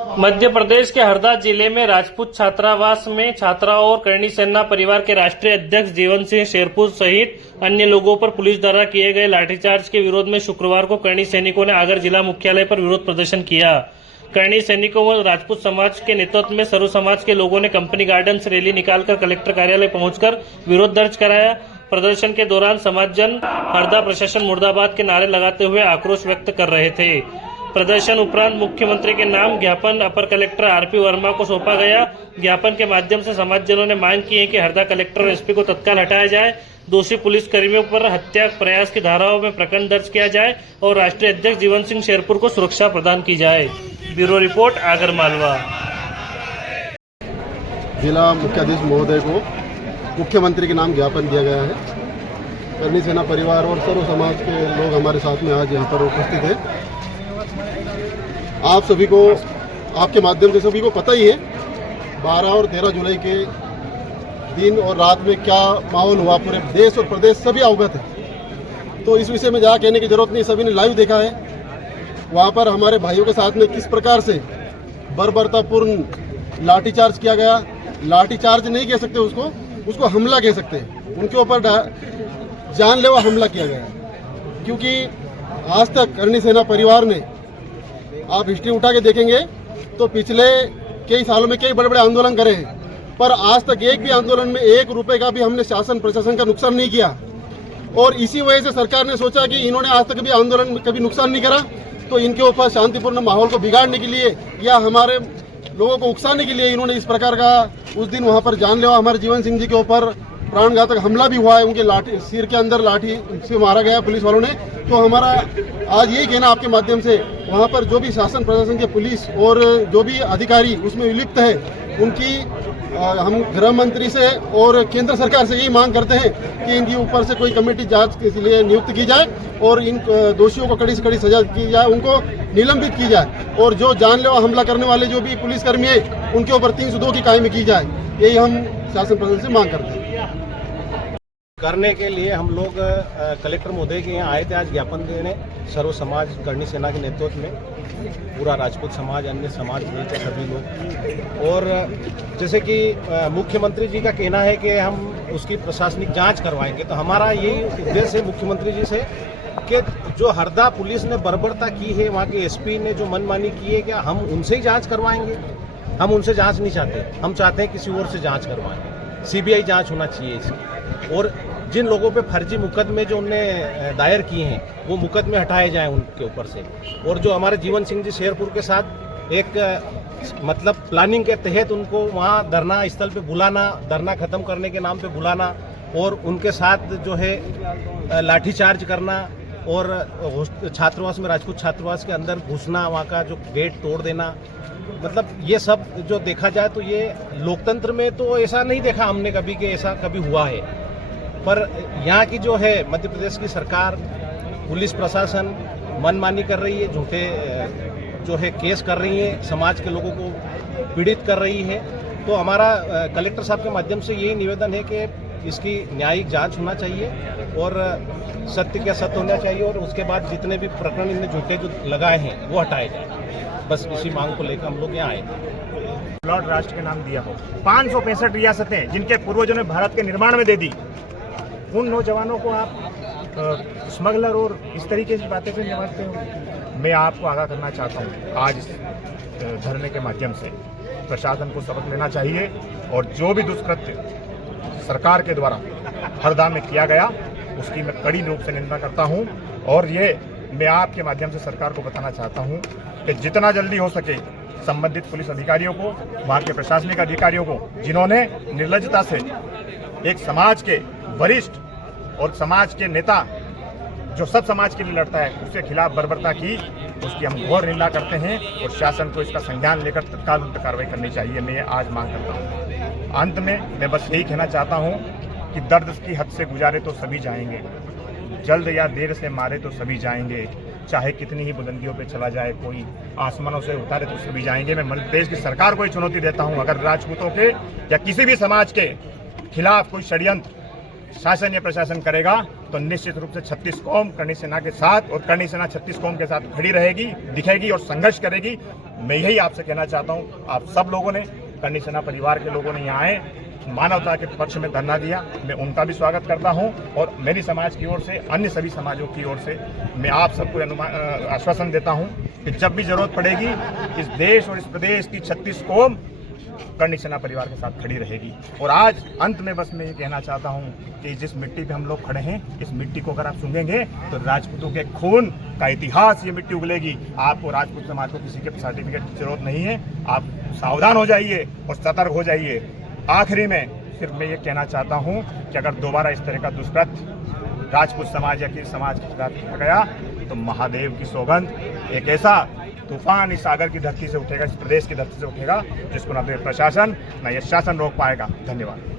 मध्य प्रदेश के हरदा जिले में राजपूत छात्रावास में छात्राओं और करणी सेना परिवार के राष्ट्रीय अध्यक्ष जीवन सिंह शेरपुर सहित अन्य लोगों पर पुलिस द्वारा किए गए लाठीचार्ज के विरोध में शुक्रवार को करणी सैनिकों ने आगर जिला मुख्यालय पर विरोध प्रदर्शन किया। करणी सैनिकों व राजपूत समाज के नेतृत्व में सर्व समाज के लोगों ने कंपनी गार्डन से रैली निकालकर कलेक्टर कार्यालय पहुंचकर विरोध दर्ज कराया। प्रदर्शन के दौरान समाजजन हरदा प्रशासन मुर्दाबाद के नारे लगाते हुए आक्रोश व्यक्त कर रहे थे। प्रदर्शन उपरांत मुख्यमंत्री के नाम ज्ञापन अपर कलेक्टर आरपी वर्मा को सौंपा गया। ज्ञापन के माध्यम से समाजजनों ने मांग की है कि हरदा कलेक्टर और एसपी को तत्काल हटाया जाए, दोषी पुलिस कर्मियों पर हत्या प्रयास की धाराओं में प्रकरण दर्ज किया जाए और राष्ट्रीय अध्यक्ष जीवन सिंह शेरपुर को सुरक्षा प्रदान की जाए। Bureau report Agar Malwa. जिला मुख्याधीश महोदय को मुख्यमंत्री के नाम ज्ञापन दिया गया है। करणी सेना परिवार और सर्व समाज के लोग हमारे साथ में आज यहाँ पर उपस्थित हैं। आप सभी को, आपके माध्यम से सभी को पता ही है 12 और 13 जुलाई के दिन और रात में क्या माहौल हुआ, पूरे देश और प्रदेश सभी अवगत है। तो इस विषय में जहाँ कहने की जरूरत नहीं, सभी ने लाइव देखा है। वहाँ पर हमारे भाइयों के साथ में किस प्रकार से बर्बरतापूर्ण लाठीचार्ज किया गया। लाठीचार्ज नहीं कह सकते उसको हमला कह सकते हैं। उनके ऊपर जानलेवा हमला किया गया, क्योंकि आज तक करणी सेना परिवार ने, आप हिस्ट्री उठा के देखेंगे तो पिछले कई सालों में कई बड़े बड़े आंदोलन करे हैं, पर आज तक एक भी आंदोलन में 1 रुपए का भी हमने शासन प्रशासन का नुकसान नहीं किया। और इसी वजह से सरकार ने सोचा कि इन्होंने आज तक भी आंदोलन में कभी नुकसान नहीं करा, तो इनके ऊपर शांतिपूर्ण माहौल को बिगाड़ने के लिए या हमारे लोगों को उकसाने के लिए इन्होंने इस प्रकार का उस दिन वहाँ पर जानलेवा हमारे जीवन सिंह जी के ऊपर प्राणघातक हमला भी हुआ है। उनके लाठी, सिर के अंदर लाठी से मारा गया पुलिस वालों ने। तो हमारा आज यही कहना आपके माध्यम से, वहाँ पर जो भी शासन प्रशासन के पुलिस और जो भी अधिकारी उसमें विलिप्त है, उनकी हम गृह मंत्री से और केंद्र सरकार से यही मांग करते हैं कि इनके ऊपर से कोई कमेटी जांच के लिए नियुक्त की जाए और इन दोषियों को कड़ी से कड़ी सजा की जाए, उनको निलंबित की जाए और जो जानलेवा हमला करने वाले जो भी पुलिसकर्मी है उनके ऊपर 302 की कायमी की जाए। यही हम शासन प्रशासन से मांग करते हैं। करने के लिए हम लोग कलेक्टर महोदय के यहाँ आए थे आज ज्ञापन देने। सर्व समाज करणी सेना के नेतृत्व में पूरा राजपूत समाज, अन्य समाज के सभी लोग, और जैसे कि मुख्यमंत्री जी का कहना है कि हम उसकी प्रशासनिक जांच करवाएंगे, तो हमारा यही उद्देश्य है मुख्यमंत्री जी से कि जो हरदा पुलिस ने बर्बरता की है, वहाँ के एसपी ने जो मनमानी की है, क्या हम उनसे ही जाँच करवाएंगे? हम उनसे जाँच नहीं चाहते, हम चाहते हैं किसी और से जाँच करवाएं। सीबीआई जाँच होना चाहिए इसकी, और जिन लोगों पे फर्जी मुकदमे जो उनने दायर किए हैं वो मुकदमे हटाए जाएं उनके ऊपर से। और जो हमारे जीवन सिंह जी शेरपुर के साथ एक मतलब प्लानिंग के तहत उनको वहाँ धरना स्थल पे बुलाना, धरना खत्म करने के नाम पे बुलाना और उनके साथ जो है लाठीचार्ज करना और छात्रावास में, राजपूत छात्रावास के अंदर घुसना, वहाँ का जो गेट तोड़ देना, मतलब ये सब जो देखा जाए तो ये लोकतंत्र में तो ऐसा नहीं देखा हमने कभी कि ऐसा कभी हुआ है। पर यहाँ की जो है मध्य प्रदेश की सरकार, पुलिस प्रशासन मनमानी कर रही है, झूठे जो है केस कर रही है, समाज के लोगों को पीड़ित कर रही है। तो हमारा कलेक्टर साहब के माध्यम से यही निवेदन है कि इसकी न्यायिक जांच होना चाहिए और सत्य क्या सत्य होना चाहिए, और उसके बाद जितने भी प्रकरण इनमें झूठे जो लगाए हैं वो हटाए जाए। बस इसी मांग को लेकर हम लोग यहाँ आए थे। लॉर्ड राष्ट्र के नाम दिया हो, 565 रियासतें जिनके पूर्वजों ने भारत के निर्माण में दे दी, उन नौजवानों को आप स्मगलर और इस तरीके की बातें क्यों निभाते हो? मैं आपको आगाह करना चाहता हूँ, आज इस धरने के माध्यम से प्रशासन को सबक लेना चाहिए और जो भी दुष्कृत्य सरकार के द्वारा हरदा में किया गया उसकी मैं कड़ी रूप से निंदा करता हूँ। और ये मैं आपके माध्यम से सरकार को बताना चाहता हूँ कि जितना जल्दी हो सके संबंधित पुलिस अधिकारियों को, वहाँ के प्रशासनिक अधिकारियों को, जिन्होंने निर्लज्जता से एक समाज के वरिष्ठ और समाज के नेता जो सब समाज के लिए लड़ता है उसके खिलाफ बर्बरता की, उसकी हम घोर निंदा करते हैं और शासन को इसका संज्ञान लेकर तत्काल उन पर कार्रवाई करनी चाहिए। मैं आज मांग करता हूँ। अंत में मैं बस यही कहना चाहता हूँ कि दर्द की हद से गुजारे तो सभी जाएंगे, जल्द या देर से मारे तो सभी जाएंगे, चाहे कितनी ही बुलंदियों पे चला जाए, कोई आसमानों से उतारे तो सभी जाएंगे। मैं मध्य प्रदेश की सरकार को ही चुनौती देता हूँ, अगर राजपूतों के या किसी भी समाज के खिलाफ कोई षड्यंत्र शासन या प्रशासन करेगा तो निश्चित रूप से 36 कौम करणी सेना के साथ और करणी सेना 36 कौम के साथ खड़ी रहेगी, दिखेगी और संघर्ष करेगी। मैं यही आपसे कहना चाहता हूँ, आप सब लोगों ने, करणी सेना परिवार के लोगों ने यहाँ आए, मानवता के पक्ष में धरना दिया, मैं उनका भी स्वागत करता हूं और मेरी समाज की ओर से, अन्य सभी समाजों की ओर से मैं आप सबको आश्वासन देता हूं कि जब भी जरूरत पड़ेगी इस देश और इस प्रदेश की 36 कौम करणी सेना परिवार के साथ खड़ी रहेगी। और आज अंत में बस मैं ये कहना चाहता हूं कि जिस मिट्टी पे हम लोग खड़े हैं, इस मिट्टी को अगर आप सूंघेंगे तो राजपूतों के खून का इतिहास ये मिट्टी उगलेगी। आपको राजपूत समाज को किसी के सर्टिफिकेट की जरूरत नहीं है, आप सावधान हो जाइए और सतर्क हो जाइए। आखिरी में सिर्फ मैं ये कहना चाहता हूं कि अगर दोबारा इस तरह का दुष्कृत्य राजपूत समाज या किसी समाज के खिलाफ किया गया तो महादेव की सौगंध, एक ऐसा तूफान इस सागर की धरती से उठेगा, इस प्रदेश की धरती से उठेगा, जिसको ना तो प्रशासन ना ये शासन रोक पाएगा। धन्यवाद।